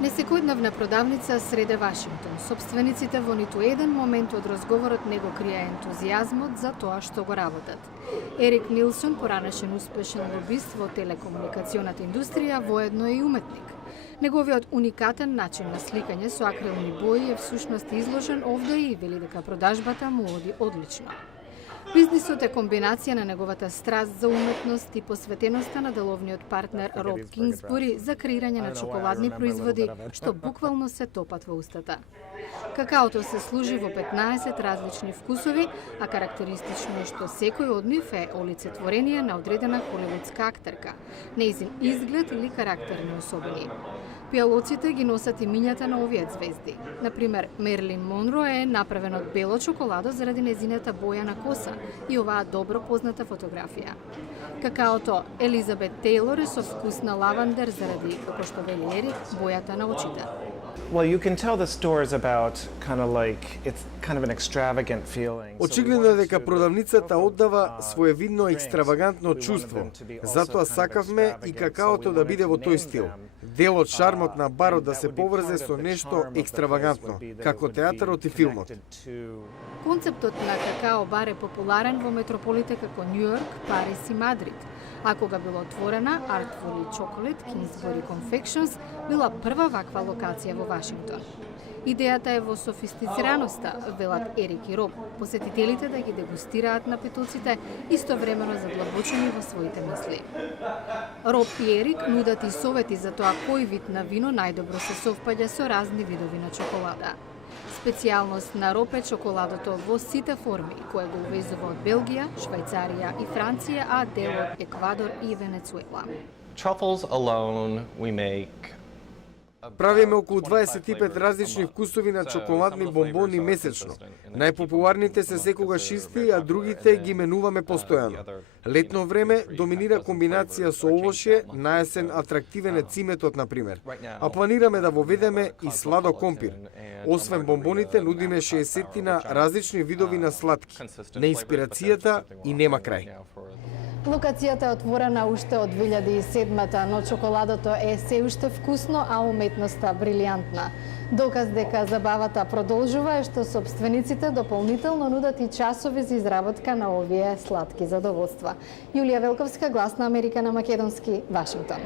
Несекојдневна продавница среде Вашингтон. Собствениците во ниту еден момент од разговорот не го крија ентузијазмот за тоа што го работат. Ерик Нилсон, поранешен успешен лобист во телекомуникационата индустрија, воедно е и уметник. Неговиот уникатен начин на сликање со акрилни бои е всушност изложен овде и вели дека продажбата му оди одлично. Бизнисот е комбинација на неговата страст за уметност и посветеноста на деловниот партнер Роб Кингсбури за креирање на чоколадни производи што буквално се топат во устата. Какаото се служи во 15 различни вкусови, а карактеристично е што секој од нив е олицетворение на одредена холивудска актерка, нејзин изглед или карактерни особини. Пијалоците ги носат имињата на овие звезди. Например, Мерлин Монро е направен од бело чоколадо заради незината боја на коса и оваа добро позната фотографија. Какаото Елизабет Тейлор е со вкус на лавандер заради, како што вели Ерик, бојата на очите. Well, you can tell the store is about it's kind of an extravagant feeling. Очигледно е дека продавницата оддава своевидно екстравагантно чувство. Затоа сакавме и какаото да биде во тој стил. Дел од шармот на барот да се поврзе со нешто екстравагантно, како театарот и филмот. Концептот на какао бар е популарен во метрополите како Њујорк, Париз и Мадрид. А кога била отворена, Artfully Chocolate Kingsbury Confections била прва ваква локација во Вашингтон. Идејата е во софистицираноста, велат Ерик и Роб, посетителите да ги дегустираат напитоците истовремено задлабочени во своите мисли. Роб и Ерик нудат и совети за тоа кој вид на вино најдобро се совпаѓа со разни видови на чоколада. Специјалност на Роб е чоколадото во сите форми, кое го увезува од Белгија, Швајцарија и Франција, а дел од Еквадор и Венецуела. Truffles alone we make. Правиме околу 25 различни вкусови на чоколадни бомбони месечно. Најпопуларните се секогаш исти, а другите ги менуваме постојано. Летно време доминира комбинација со овошје, наесен атрактивен е циметот, например. А планираме да воведеме и сладо компир. Освен бомбоните, нудиме 60 различни видови на сладки. На инспирацијата и нема крај. Локацијата е отворена уште од 2007-та, но чоколадото е се уште вкусно, а уметноста брилијантна. Доказ дека забавата продолжува е што собствениците дополнително нудат и часови за изработка на овие сладки задоволства. Јулија Велковска, Глас на Америка на македонски, Вашингтон.